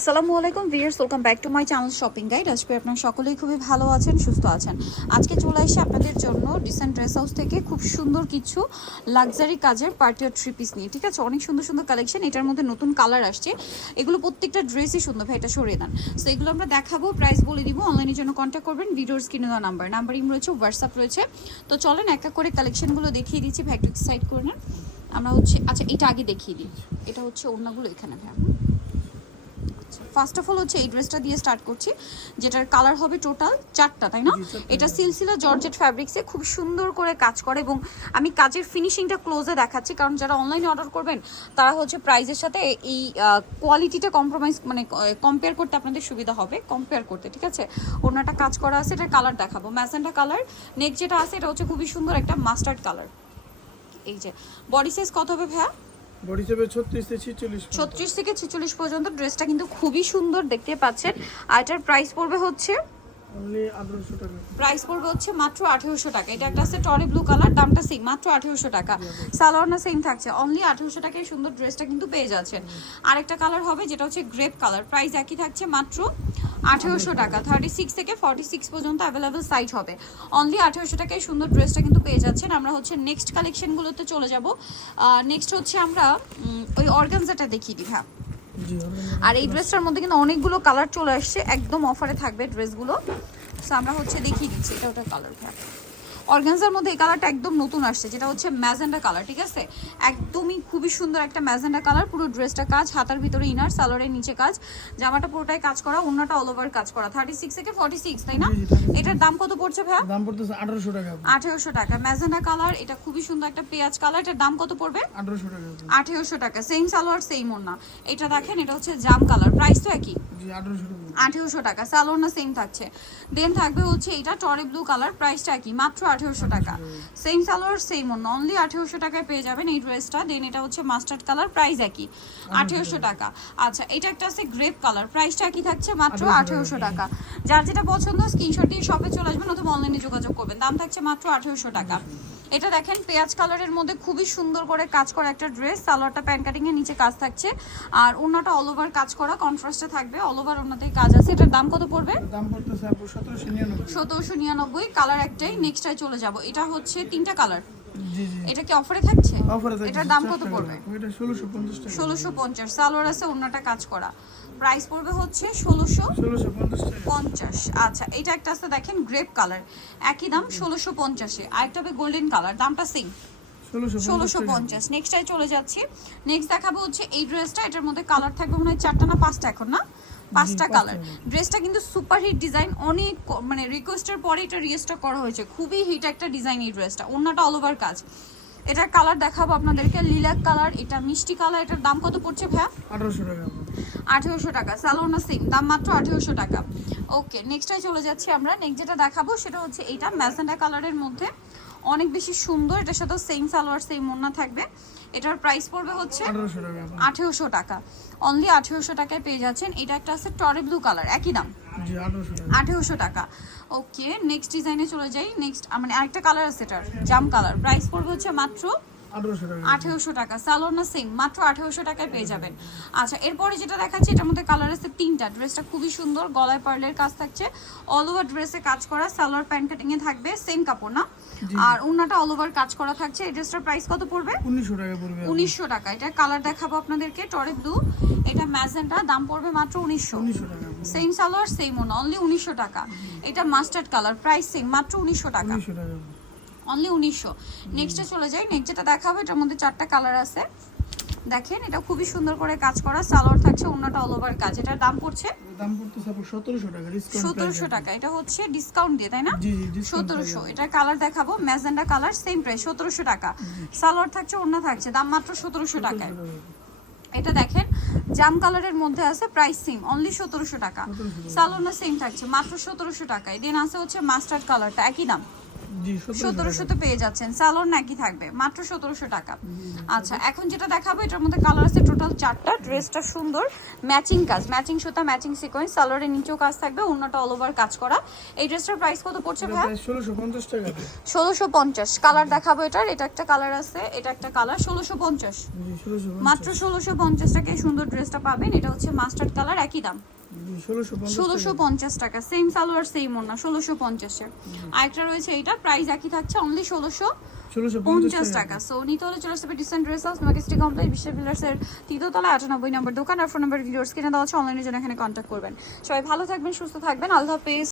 আসসালামু আলাইকুম viewers welcome back to my channel shopping guide. আজকে আপনারা সকলেই খুবই ভালো আছেন, সুস্থ আছেন। আজকে চলে এসে আপনাদের জন্য রিসেন্ট ড্রেস হাউস থেকে খুব সুন্দর কিছু লাক্সারি কাজের পার্টি আর থ্রি পিস নিয়ে, ঠিক আছে? অনেক সুন্দর সুন্দর কালেকশন এটার মধ্যে নতুন কালার আসছে। এগুলো প্রত্যেকটা ড্রেসই সুন্দর, ভাই, এটা সরিয়ে দেন। সো এগুলো আমরা দেখাবো প্রাইস বলে দিব অনলাইনের জন্য কন্ট্যাক্ট করবেন ভিডিওর স্ক্রিনে দেওয়া নাম্বার নাম্বার রয়েছে হোয়াটসঅ্যাপ রয়েছে। তো চলেন, এক এক করে কালেকশনগুলো দেখিয়ে দিচ্ছি, ভাই, একটু সাইড করে নেন। আমরা হচ্ছে আচ্ছা এটা আগে দেখিয়ে দিই। এটা হচ্ছে অন্যগুলো এখানে, ভাই ফার্স্ট অফ অল হচ্ছে এই ড্রেসটা দিয়ে স্টার্ট করছি যেটার কালার হবে টোটাল চারটা তাই না? এটা সিলসিলা জর্জেট ফ্যাব্রিক্সে খুব সুন্দর করে কাজ করে এবং আমি কাজের ফিনিশিংটা ক্লোজে দেখাচ্ছি কারণ যারা অনলাইনে অর্ডার করবেন তারা হচ্ছে প্রাইসের সাথে এই কোয়ালিটিটা কম্প্রোমাইজ মানে কম্পেয়ার করতে আপনাদের সুবিধা হবে কম্পেয়ার করতে ঠিক আছে? অন্যটা কাজ করা আছে এটার কালার দেখাবো। ম্যাজেন্টা কালার নেক্সট যেটা আছে এটা হচ্ছে খুবই সুন্দর একটা মাস্টার্ড কালার এই যে বডি সাইজ কত হবে ভাইয়া? বডি চেপে ছত্রিশ থেকে ছিচল্লিশ ছত্রিশ থেকে ছেচল্লিশ পর্যন্ত ড্রেসটা কিন্তু খুবই সুন্দর দেখতে পাচ্ছেন। আর এটার প্রাইস পড়বে হচ্ছে? প্রাইস পড়বে হচ্ছে মাত্র আঠেরোশো টাকা। এটা একটা আছে টরি ব্লু কালার দামটা সেম মাত্র আঠেরোশো টাকা। সালোয়ারনা সেম থাকছে। অনলি আঠেরোশো টাকায় সুন্দর ড্রেসটা কিন্তু পেয়ে যাচ্ছেন। আরেকটা কালার হবে যেটা হচ্ছে গ্রেপ কালার প্রাইস একই থাকছে মাত্র আঠেরোশো টাকা। থার্টি সিক্স থেকে ফর্টি সিক্স পর্যন্ত অ্যাভেলেবেল সাইজ হবে। অনলি আঠেরোশো টাকায় সুন্দর ড্রেসটা কিন্তু পেয়ে যাচ্ছেন। আমরা হচ্ছে নেক্সট কালেকশনগুলোতে চলে যাব। নেক্সট হচ্ছে আমরা ওই অর্গানজাটা দেখিয়ে দিই হ্যাঁ। আর এই ড্রেসটার মধ্যে কিন্তু অনেকগুলো কালার চলে আসছে। একদম অফারে থাকবে ড্রেসগুলো। সো আমরা হচ্ছে দেখিয়ে দিচ্ছি এটা ওটা কালার ভ্যাপ অর্গানজার মধ্যে এই কালারটা একদম নতুন আসছে যেটা হচ্ছে ম্যাজেন্ডা কালার ঠিক আছে? একদমই খুবই সুন্দর একটা ম্যাজেন্ডা কালার পুরো ড্রেসটা কাজ হাতার ভিতরে ইনার সালোয়ারের নিচে কাজ জামাটা পুরোটাই কাজ করা অন্যটা অল ওভার কাজ করা থার্টি সিক্স থেকে ফর্টি সিক্স তাই না? এটার দাম কত পড়ছে ভাইয়া? দাম পড়তেছে আঠারোশো টাকা। আঠেরোশো টাকা। ম্যাজেন্ডা কালার এটা খুবই সুন্দর একটা পেঁয়াজ কালার এটার দাম কত পড়বে? আঠারোশো টাকা। আঠেরোশো টাকা। সেম সালোয়ার সেম ওড়না। এটা দেখেন এটা হচ্ছে জাম কালার। প্রাইস তো একই। আঠারোশো টাকা। আঠেরোশো টাকা। সালোয়ার না সেম থাকছে। দেন থাকবে হচ্ছে এটা টরে ব্লু কালার প্রাইসটা কি? মাত্র আঠেরোশো টাকা। সেম সালোয়ার সেম অন্য অনলি আঠেরোশো টাকায় পেয়ে যাবেন এই ড্রেসটা দেন এটা হচ্ছে মাস্টার্ড কালার প্রাইস একই। আঠেরোশো টাকা। আচ্ছা এটা একটা আছে গ্রেপ কালার প্রাইসটা কি থাকছে মাত্র 1800 আঠেরোশো টাকা। যার যেটা পছন্দ স্ক্রিনশট দিয়ে শপে চলে অনলাইনে যোগাযোগ করবেন। দাম থাকছে মাত্র আঠেরোশো টাকা। এটা দেখেন পেঁয়াজ কালারের মধ্যে খুবই সুন্দর করে কাজ করা একটা ড্রেস। সালোয়ারটা প্যান্ট কাটিং এর নিচে কাজ থাকছে। আর ওনাটা অল ওভার কাজ করা কন্ট্রাস্টে থাকবে। অল ওভার ওনাতেই কাজ আছে। এটার দাম কত পড়বে? দাম পড়তেছে নিরানব্বই। সতেরোশো নিরানব্বই। কালার একটাই। নেক্সটাই চলে যাব। এটা হচ্ছে তিনটা কালার এটা কি অফারে থাকছে? অফারে থাকছে এটার দাম কত পড়বে? ষোলোশো পঞ্চাশ টাকা। ষোলোশো পঞ্চাশ সালোয়ার আছে ওনাটা কাজ করা। প্রাইস পড়বে হচ্ছে ষোলোশো ষোলোশো পঞ্চাশ টাকা। পঞ্চাশ। আচ্ছা এটা একটা আছে দেখেন গ্রেপ কালার একই দাম ষোলোশো পঞ্চাশে। আরেকটা হবে গোল্ডেন কালার দামটা সেম ষোলোশো পঞ্চাশ নেক্সটাই চলে যাচ্ছি। নেক্সট দেখাবো হচ্ছে এই ড্রেসটা এটার মধ্যে কালার থাকবে মনে হয় চারটা না পাঁচটা এখন না? পাঁচটা কালার ড্রেসটা কিন্তু সুপার হিট ডিজাইন অনেক মানে রিকোয়েস্টের পরে এটা রিস্টক করা হয়েছে। খুবই হিট একটা ডিজাইন এই ড্রেসটা অন্যটা অল ওভার কাজ। এটার কালার দেখাবো আপনাদেরকে লিলাক কালার এটা মিষ্টি কালার এটার দাম কত পড়ছে ভাইয়া? আঠারোশো টাকা। আঠেরোশো টাকা সালোনা সেম দাম মাত্র আঠেরোশো টাকা। ওকে নেক্সটটাই চলে যাচ্ছি আমরা। নেক্সট যেটা দেখাবো সেটা হচ্ছে এটা ম্যাজেন্ডা কালারের মধ্যে। অনেক বেশি সুন্দর এটার সাথে সেম সালোয়ার সেম ওড়না থাকবে। এটার প্রাইস পড়বে হচ্ছে আঠারোশো টাকা। অনলি আঠেরোশো টাকায় পেয়ে যাচ্ছেন। এটা একটা আছে টরে ব্লু কালার একই দাম। আঠেরোশো টাকা। ওকে নেক্সট ডিজাইনে চলে যাই। নেক্সট মানে আরেকটা কালার আছে এটার জাম কালার প্রাইস পড়বে হচ্ছে মাত্র আঠারোশো টাকা। আঠেরোশো টাকা। সালোয়ার না সেম মাত্র আঠেরোশো টাকায় পেয়ে যাবেন। আচ্ছা এরপরে যেটা দেখাচ্ছি এটার মধ্যে কালার আছে তিনটা। ড্রেসটা খুবই সুন্দর গলায় পার্লের কাজ থাকছে। অল ওভার ড্রেসে কাজ করা সালোয়ার প্যান্ট কাটিং এ থাকবে সেম কাপড় না? আর ওনাটা অল ওভার কাজ করা থাকছে। এই ড্রেসটার প্রাইস কত পড়বে? উনিশশো টাকা পড়বে। উনিশশো টাকা। এটা কালার দেখাবো আপনাদেরকে টরে ব্লু এটা ম্যাজেন্টা দাম পড়বে মাত্র উনিশশো। সেম সালোয়ার সেম ওনা অনলি উনিশশো টাকা। এটা মাস্টার্ড কালার প্রাইস সেম মাত্র উনিশশো টাকা। অনলি উনিশশো। নেক্সটে চলে যাই। নেক্সট যেটা দেখাবো এটার মধ্যে চারটা কালার আছে। দেখেন এটা খুবই সুন্দর করে কাজ করা। সালোয়ার থাকছে অন্যটা অল ওভার কাজ। এটার দাম পড়ছে? দাম পড়তেছে আপু সতেরোশো টাকা ডিসকাউন্ট সতেরোশো টাকা। এটা হচ্ছে ডিসকাউন্ট দিয়ে তাই না? জি জি ডিসকাউন্ট সতেরোশো। কালার দেখাবো। ম্যাজেন্ডা কালার সেম প্রাইস সতেরোশো টাকা। সালোয়ার থাকছে অন্য থাকছে। দাম মাত্র সতেরোশো টাকায়। এটা দেখেন জাম কালারের মধ্যে আছে প্রাইস সেম অনলি সতেরোশো টাকা। সালোনা সেম থাকছে মাত্র সতেরোশো টাকায়। দেন আছে হচ্ছে মাস্টার্ড কালারটা একই দাম। সতেরোশো পেয়ে যাচ্ছেন। স্যালোর নাকি থাকবে মাত্র সতেরোশো টাকা। আচ্ছা এখন যেটা দেখাবো এটার মধ্যে কালার আছে টোটাল চারটা। ড্রেসটা সুন্দর ম্যাচিং কাজ ম্যাচিং সুতা ম্যাচিং সিকোয়েন্স সালোয়ারের নিচেও কাজ থাকবে অন্যটা অল ওভার কাজ করা। এই ড্রেসটার প্রাইস কত পড়ছে ভাই ষোলোশো পঞ্চাশ টাকা। ষোলোশো পঞ্চাশ। কালার দেখাবো এটার এটা একটা কালার আছে এটা একটা কালার ষোলোশো পঞ্চাশ। মাত্র ষোলোশো পঞ্চাশ টাকায় সুন্দর ড্রেসটা পাবেন। এটা হচ্ছে মাস্টার্ড কালার একই দাম। ষোলোশো পঞ্চাশ টাকা। সেম সালোয়ার সেম ওনা ষোলোশো পঞ্চাশের। আরেকটা রয়েছে এইটা প্রাইস একই থাকছে অনলি ষোলোশো পঞ্চাশ টাকা। সো নিতে হলে চলে আসবে ডিসেন্ট ড্রেস হাউস মার্কেস্টি কমপ্লেক্স বিশ্ব বিলার্সের তৃতীয়তলা আটানব্বই নম্বর দোকান আর ফোন নাম্বার ভিডিওস কিনে দেওয়া হচ্ছে অনলাইনের জন্য এখানে কন্ট্যাক্ট করবেন। সবাই ভালো থাকবেন সুস্থ থাকবেন আল্লাহ হাফেজ।